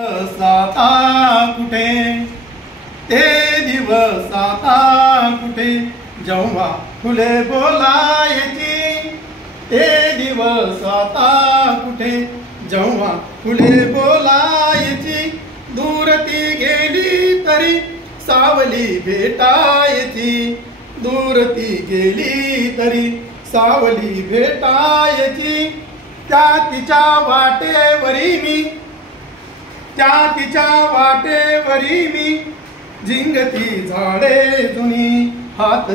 आता कुठे ते दिवस आता कुठे जेव्हा फुले बोलायची ते दिवस आता कुठे जेव्हा फुले बोलायची दूर ती गेली तरी सावली भेटायची दूर ती गेली तरी सावली भेटायची त्या तिच्या वाटेवरी मी त्या तिच्या वाटेवरी मी झिंगती झाडे जुनी हात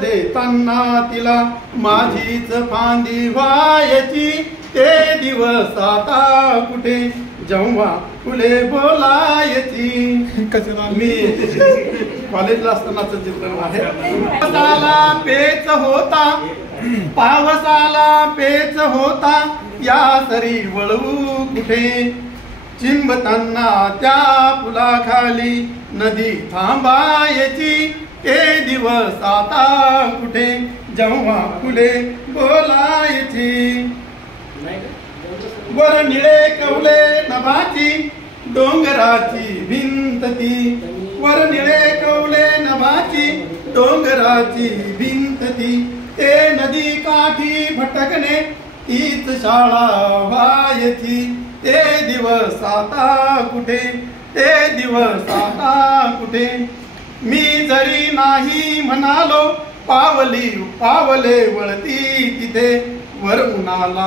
देताना तिला माझीच फांदी व्हायची ते दिवस आता कुठे जेव्हा फुले बोलायची मी कॉलेजला असतानाच चित्रण आहे पावसाला पेच होता या सरी वळवू कुठे चिंबताना त्या पुलाखाली नदी थांबायची ते दिवस आता कुठे जेव्हा फुले बोलायची वर निळे कवले नभाची डोंगराची भिंत ती वर निळे कवले नभाची डोंगराची भिंत ती ते नदी काठी भटकणे तीच शाळा व्हायची ते दिवस आता कुठे ते दिवस आता कुठे मी जरी नाही म्हणालो पावले वळती तिथे वर उन्हाला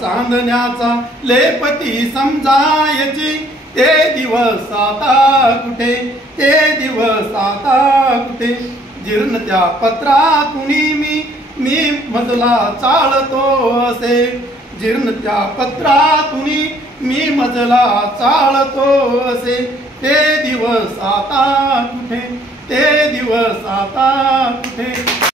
चांदण्याचा लेपती समजायची ते दिवस आता कुठे ते दिवस आता कुठे जीर्ण त्या पत्रातुनी मी मजला चालतो असे जीर्ण त्या पत्रातुनी मी मजला चालतो असे ते दिवस आता कुठे ते दिवस आता कुठे